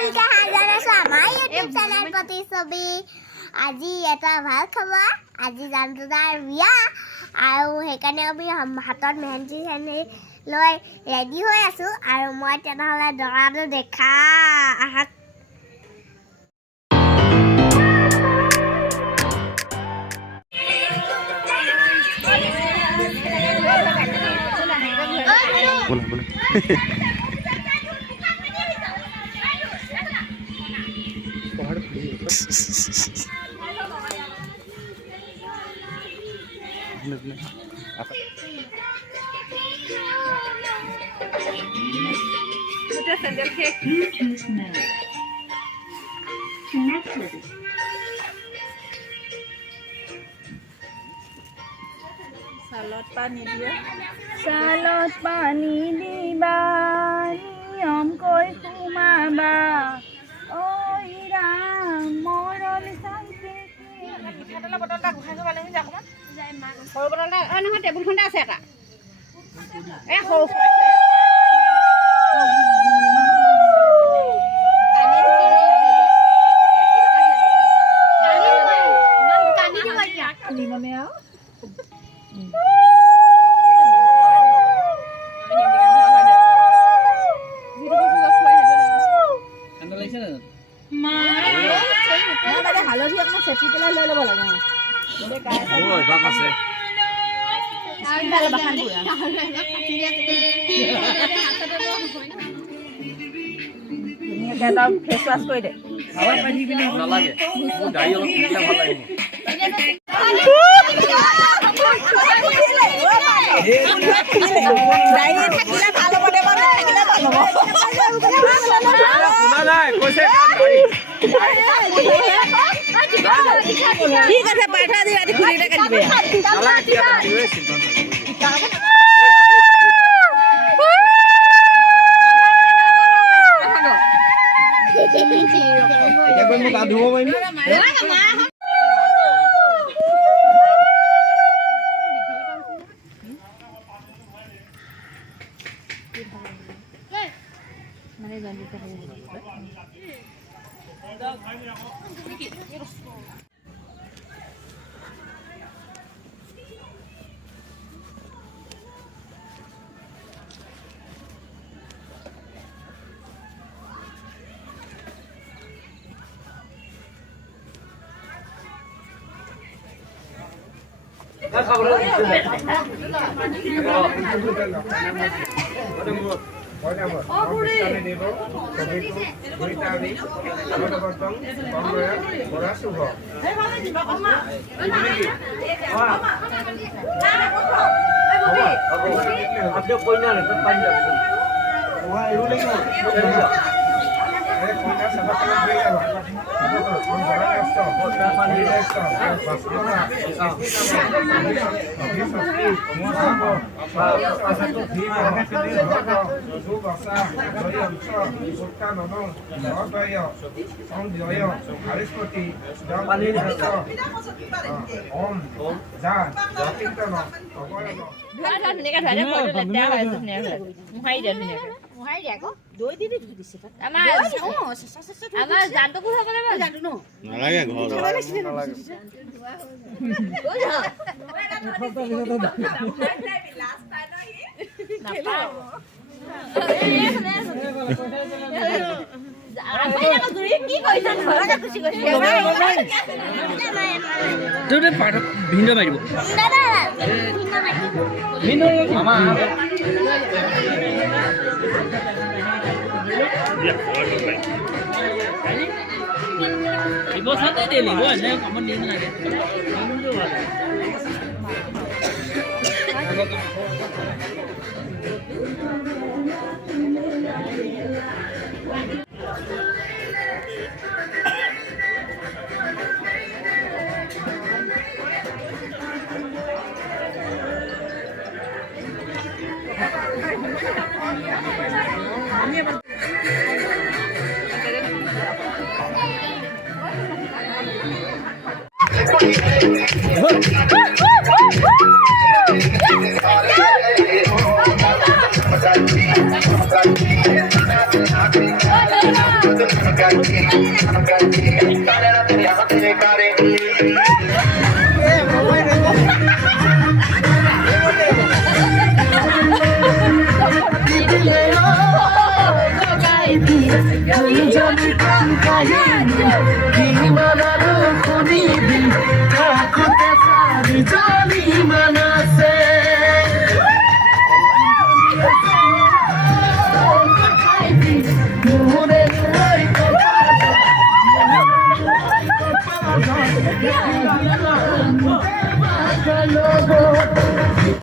সকলকে হাজাৰ আছো আমাৰ ইউটিউব চেনেল প্ৰতিছবি। আজি এটা ভাল খবৰ, আজি জানদাৰ বিয়া আৰু সেইকাৰণে আমি হাতত মেহেন্দি চেহেন্দি লৈ ৰেডি হৈ আছো। আৰু মই তেনেহ'লে দৰাটো দেখা আহাক। Salad pani dia. Salad pani diba, niom koi kumaba. Oi ram, moron sanse. Katalah botol dah, bukan tu paling ni jago mah. Kalau botol dah, nah table khunda ase ka. Ho. Kani mana ya? হালধি অকণমান চেপি পেলাই লৈ ল'ব লাগে। ধুনীয়াকৈ এটা face wash কৰি দে। ঠিক আছে পাঠা দি আজি খুলিটা কাটিবে আমাৰ জানটো কোথায় গ'লে মই জানো ন নালাগে ঘৰ ভিন্ন মাৰিব Ibu deh libu aja, kamu di mana deh? Kamu juga. Oh, Jangan